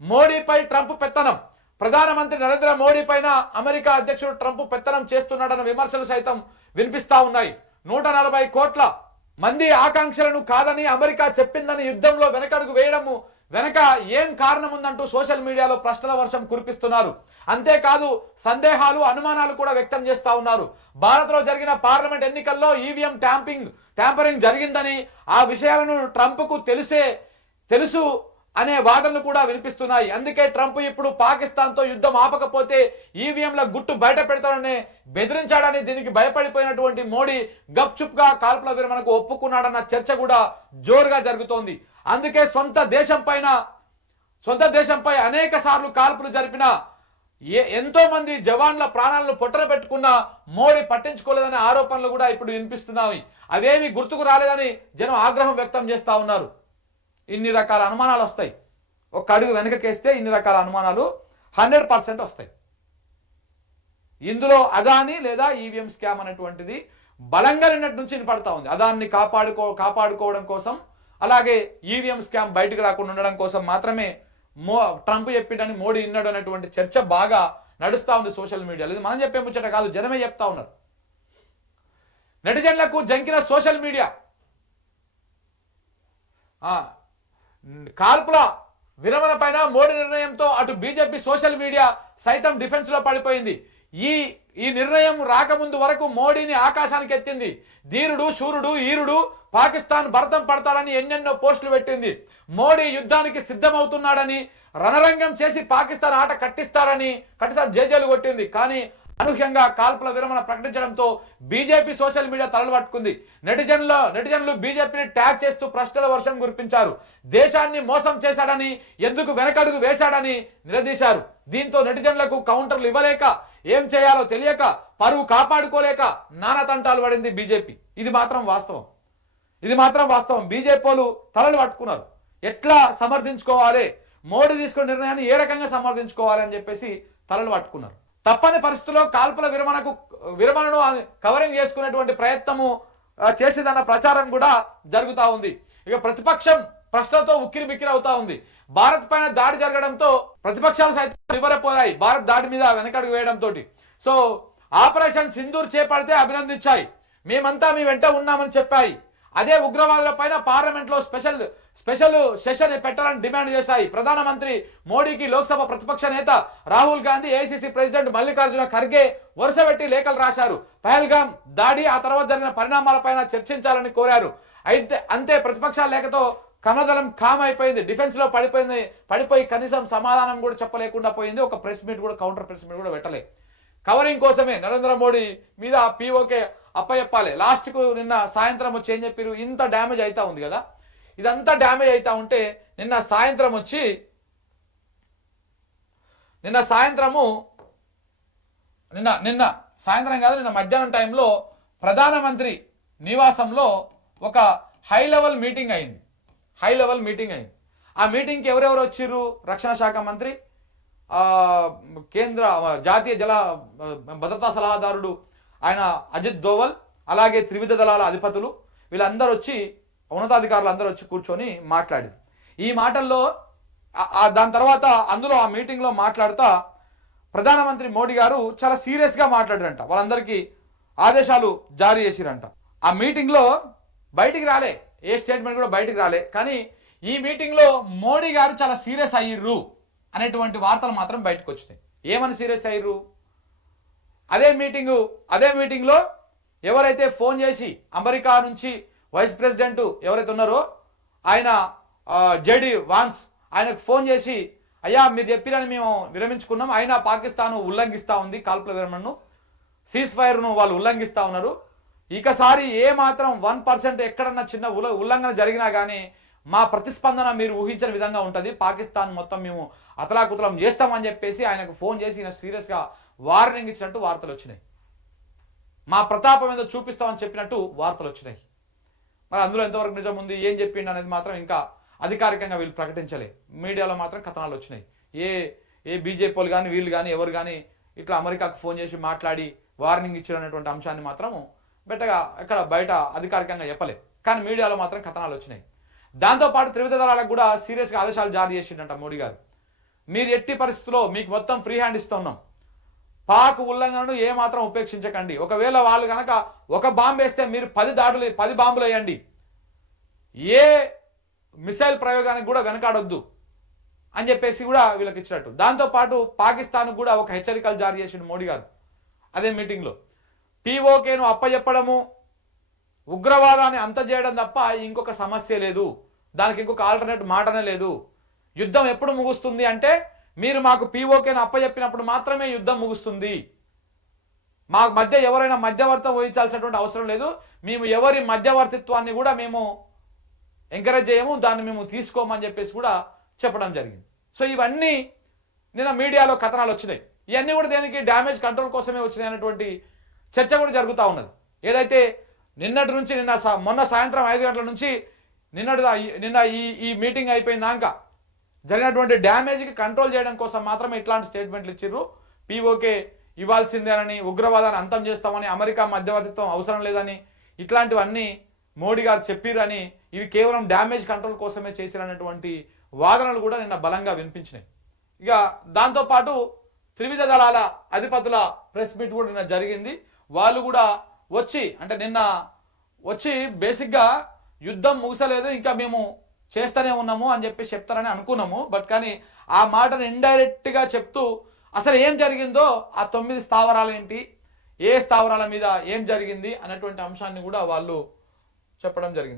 మోడీపై Trump పెత్తనం. ప్రధానమంత్రి నరేంద్ర మోడీ పైన అమెరికా అధ్యక్షుడు ట్రంప్ పెత్తనం చేస్తున్నాడన్న విమర్శలు సైతం వినిపిస్తా ఉన్నాయి. 140 కోట్ల మంది ఆకాంక్షలను కాదని అమెరికా చెప్పిందని యుద్ధంలో వెనకడుగు వేయడము వెనక ఏం కారణం ఉందంటూ సోషల్ మీడియాలో ప్రశ్నల వర్షం కురిపిస్తున్నారు. అంతేకాదు తెలుగు అనుమానాలు కూడా వ్యక్తం చేస్తా ఉన్నారు. భారత్లో జరిగిన పార్లమెంట్ ఎన్నికల్లో ఈవీఎం ట్యాంపరింగ్ జరిగిందని, ఆ విషయాలను ట్రంప్కు తెలుసు అనే వాదనలు కూడా వినిపిస్తున్నాయి. అందుకే ట్రంప్ ఇప్పుడు పాకిస్తాన్తో యుద్ధం ఆపకపోతే ఈవీఎంల గుట్టు బయట పెడతాడని బెదిరించాడని, దీనికి భయపడిపోయినటువంటి మోడీ గప్చుప్గా కాల్పుల విరమణకు ఒప్పుకున్నాడన్న చర్చ కూడా జోరుగా జరుగుతోంది. అందుకే సొంత దేశంపై అనేక సార్లు కాల్పులు జరిపిన ఎంతో మంది జవాన్ల ప్రాణాలను పొట్టన పెట్టుకున్న మోడీ పట్టించుకోలేదనే ఆరోపణలు కూడా ఇప్పుడు వినిపిస్తున్నాయి. అవేమి గుర్తుకు రాలేదని జనం ఆగ్రహం వ్యక్తం చేస్తా ఉన్నారు. ఇన్ని రకాల అనుమానాలు వస్తాయి. ఒక అడుగు వెనకకేస్తే ఇన్ని రకాల అనుమానాలు 100% వస్తాయి. ఇందులో అదాని లేదా ఈవీఎం స్కామ్ అనేటువంటిది బలంగా నిన్నటి నుంచి వినపడతా ఉంది. అదాన్ని కాపాడుకోవడం కోసం, అలాగే ఈవీఎం స్కామ్ బయటకు రాకుండా ఉండడం కోసం మాత్రమే ట్రంప్ చెప్పిండని మోడీ విన్నాడు అనేటువంటి చర్చ బాగా నడుస్తూ ఉంది సోషల్ మీడియాలో. ఇది మనం చెప్పే ముచ్చట కాదు, జనమే చెప్తా ఉన్నారు. నెటిజన్లకు జంకిన సోషల్ మీడియా. కాల్పుల విరమణ పైన మోడీ నిర్ణయంతో అటు బీజేపీ సోషల్ మీడియా సైతం డిఫెన్స్ లో పడిపోయింది. ఈ నిర్ణయం రాకముందు వరకు మోడీని ఆకాశానికి ఎత్తింది. ధీరుడు, శూరుడు, ఈరుడు, పాకిస్తాన్ భరతం పడతాడని ఎన్నెన్నో పోస్టులు పెట్టింది. మోడీ యుద్ధానికి సిద్ధమవుతున్నాడని, రణరంగం చేసి పాకిస్తాన్ ఆట కట్టిస్తారని జేజేలు కొట్టింది. కానీ అనూహ్యంగా కాల్పుల విరమణ ప్రకటించడంతో బీజేపీ సోషల్ మీడియా తలలు పట్టుకుంది. నెటిజన్లు బీజేపీని ట్యాగ్ చేస్తూ ప్రశ్నల వర్షం కురిపించారు. దేశాన్ని మోసం చేశాడని, ఎందుకు వెనకడుగు వేశాడని నిలదీశారు. దీంతో నెటిజన్లకు కౌంటర్లు ఇవ్వలేక, ఏం చేయాలో తెలియక, పరువు కాపాడుకోలేక నానా తంటాలు పడింది బీజేపీ. ఇది మాత్రం వాస్తవం. బీజేపీలు తలలు పట్టుకున్నారు. ఎట్లా సమర్థించుకోవాలి, మోడీ తీసుకున్న నిర్ణయాన్ని ఏ రకంగా సమర్థించుకోవాలి అని చెప్పేసి తలలు పట్టుకున్నారు. తప్పని పరిస్థితుల్లో కాల్పుల విరమణను కవరింగ్ చేసుకునేటువంటి ప్రయత్నము చేసిందన్న ప్రచారం కూడా జరుగుతూ ఉంది. ఇక ప్రతిపక్షం ప్రశ్నలతో ఉక్కిరిబిక్కిరి అవుతా ఉంది. భారత్ పైన దాడి జరగడంతో ప్రతిపక్షాలు సైతం నివ్వెరపోయాయి భారత్ దాడి మీద వెనకడుగు వేయడంతో. సో ఆపరేషన్ సింధూర్ చేపడితే అభినందించాయి, మేమంతా మీ వెంట ఉన్నామని చెప్పాయి. అదే ఉగ్రవాదుల పైన పార్లమెంట్ లో స్పెషల్ సెషన్ పెట్టాలని డిమాండ్ చేశాయి. ప్రధానమంత్రి మోడీకి లోక్సభ ప్రతిపక్ష నేత రాహుల్ గాంధీ, ఏఐసిసి ప్రెసిడెంట్ మల్లికార్జున ఖర్గే వరుస పెట్టి లేఖలు రాశారు. పహల్గామ్ దాడి, ఆ తర్వాత జరిగిన పరిణామాలపైన చర్చించాలని కోరారు. అంతే ప్రతిపక్షాల లేఖతో కమలదళం కామ్ అయిపోయింది. డిఫెన్స్ లో పడిపోయి కనీసం సమాధానం కూడా చెప్పలేకుండా పోయింది. ఒక ప్రెస్ మీట్ కూడా, కౌంటర్ ప్రెస్ మీట్ కూడా పెట్టలే. కవరింగ్ కోసమే నరేంద్ర మోడీ మీద పీఓకే అప్పచెప్పాలి. లాస్ట్ కు నిన్న సాయంత్రం వచ్చి ఏం చెప్పారు, ఇంత డ్యామేజ్ అవుతా ఉంది కదా, ఇదంతా డ్యామేజ్ అవుతా ఉంటే నిన్న సాయంత్రం మధ్యాహ్నం టైంలో ప్రధానమంత్రి నివాసంలో ఒక హై లెవెల్ మీటింగ్ అయింది. ఆ మీటింగ్కి ఎవరెవరు వచ్చిర్రు? రక్షణ శాఖ మంత్రి, కేంద్ర జాతీయ జల భద్రతా సలహాదారుడు ఆయన అజిత్ దోవల్, అలాగే త్రివిధ దళాల అధిపతులు, వీళ్ళందరూ వచ్చి, ఉన్నతాధికారులు అందరూ వచ్చి కూర్చొని మాట్లాడింది. ఈ మాటల్లో దాని తర్వాత అందులో ఆ మీటింగ్లో మాట్లాడుతా ప్రధానమంత్రి మోడీ గారు చాలా సీరియస్గా మాట్లాడారంట. వాళ్ళందరికీ ఆదేశాలు జారీ చేసిరంట. ఆ మీటింగ్లో బయటికి రాలే, ఏ స్టేట్మెంట్ కూడా బయటికి రాలే. కానీ ఈ మీటింగ్లో మోడీ గారు చాలా సీరియస్ అయ్యిర్రు అనేటువంటి వార్తలు మాత్రం బయటకు వచ్చినాయి. ఏమని సీరియస్ అయ్యిర్రు? అదే మీటింగ్లో ఎవరైతే ఫోన్ చేసి అమెరికా నుంచి వైస్ ప్రెసిడెంట్ ఎవరైతే ఉన్నారో ఆయన జేడి వాన్స్, ఆయనకు ఫోన్ చేసి, అయ్యా మీరు చెప్పిరని మేము విరమించుకున్నాం, అయినా పాకిస్తాన్ ఉల్లంఘిస్తూ ఉంది కాల్పుల విరమణను, సీజ్ ఫైర్ను వాళ్ళు ఉల్లంఘిస్తూ ఉన్నారు. ఈసారి ఏ మాత్రం 1% ఎక్కడన్నా చిన్న ఉల్లంఘన జరిగినా కానీ మా ప్రతిస్పందన మీరు ఊహించిన విధంగా ఉంటుంది, పాకిస్తాన్ మొత్తం మేము అతలాకుతలం చేస్తామని చెప్పేసి ఆయనకు ఫోన్ చేసి ఈయన సీరియస్గా వార్నింగ్ ఇచ్చినట్టు వార్తలు వచ్చినాయి. మా ప్రతాపం ఏదో చూపిస్తామని చెప్పినట్టు వార్తలు వచ్చినాయి. మరి అందులో ఎంతవరకు నిజం ఉంది, ఏం చెప్పిండు అనేది మాత్రం ఇంకా అధికారికంగా వీళ్ళు ప్రకటించలే. మీడియాలో మాత్రం కథనాలు వచ్చినాయి. ఏ బీజేపీలు కానీ వీళ్ళు కానీ ఎవరు కానీ ఇట్లా అమెరికాకు ఫోన్ చేసి మాట్లాడి వార్నింగ్ ఇచ్చినటువంటి అంశాన్ని మాత్రం బెట్టగా ఎక్కడ బయట అధికారికంగా చెప్పలే. కానీ మీడియాలో మాత్రం కథనాలు వచ్చినాయి. దాంతోపాటు త్రివిధ దళాలకు కూడా సీరియస్గా ఆదేశాలు జారీ చేసిండంట మోడీ గారు. మీరు ఎట్టి పరిస్థితుల్లో మీకు మొత్తం ఫ్రీ హ్యాండ్ ఇస్తున్నాం. పాక్ ఉల్లంఘనను ఏమాత్రం ఉపేక్షించకండి. ఒకవేళ వాళ్ళు కనుక ఒక బాంబు వేస్తే మీరు 10 బాంబులు వేయండి. ఏ మిసైల్ ప్రయోగానికి కూడా వెనకాడొద్దు అని చెప్పేసి కూడా వీళ్ళకి ఇచ్చినట్టు. దాంతోపాటు పాకిస్తాన్ కూడా ఒక హెచ్చరికలు జారీ చేసిండు మోడీ గారు అదే మీటింగ్లో. పీఓకేను అప్పచెప్పడము, ఉగ్రవాదాన్ని అంతజేయడం తప్ప ఇంకొక సమస్య లేదు, దానికి ఇంకొక ఆల్టర్నేట్ మాటనే లేదు. యుద్ధం ఎప్పుడు ముగుస్తుంది అంటే మీరు మాకు పీఓకేను అప్పచెప్పినప్పుడు మాత్రమే యుద్ధం ముగుస్తుంది. మా మధ్య ఎవరైనా మధ్యవర్తం వహించాల్సినటువంటి అవసరం లేదు. మేము ఎవరి మధ్యవర్తిత్వాన్ని కూడా మేము ఎంకరేజ్ చేయము, దాన్ని మేము తీసుకోమని చెప్పేసి కూడా చెప్పడం జరిగింది. సో ఇవన్నీ నిన్న మీడియాలో కథనాలు వచ్చినాయి. ఇవన్నీ కూడా దేనికి డ్యామేజ్ కంట్రోల్ కోసమే వచ్చినాయి అనేటువంటి చర్చ కూడా జరుగుతూ ఉన్నది. ఏదైతే నిన్నటి నుంచి మొన్న సాయంత్రం 5 గంటల నుంచి నిన్న ఈ మీటింగ్ అయిపోయిందాక జరిగినటువంటి డ్యామేజ్కి కంట్రోల్ చేయడం కోసం మాత్రమే ఇట్లాంటి స్టేట్మెంట్లు ఇచ్చిర్రు. పీఓకే ఇవ్వాల్సిందేనని, ఉగ్రవాదాన్ని అంతం చేస్తామని, అమెరికా మధ్యవర్తిత్వం అవసరం లేదని, ఇట్లాంటివన్నీ మోడీ గారు చెప్పిరని, ఇవి కేవలం డ్యామేజ్ కంట్రోల్ కోసమే చేసిరనేటువంటి వాదనలు కూడా నిన్న బలంగా వినిపించినాయి. ఇక దాంతోపాటు త్రివిధ దళాల అధిపతుల ప్రెస్ మీట్ కూడా నిన్న జరిగింది. వాళ్ళు కూడా నిన్న వచ్చి బేసిక్గా యుద్ధం ముగిసలేదు, ఇంకా మేము చేస్తూనే ఉన్నాము అని చెప్పేసి చెప్తారని అనుకున్నాము. బట్ కానీ ఆ మాటను ఇండైరెక్ట్గా చెప్తూ అసలు ఏం జరిగిందో, ఆ 9 స్థావరాలు ఏంటి, ఏ స్థావరాల మీద ఏం జరిగింది అనేటువంటి అంశాన్ని కూడా వాళ్ళు చెప్పడం జరిగింది.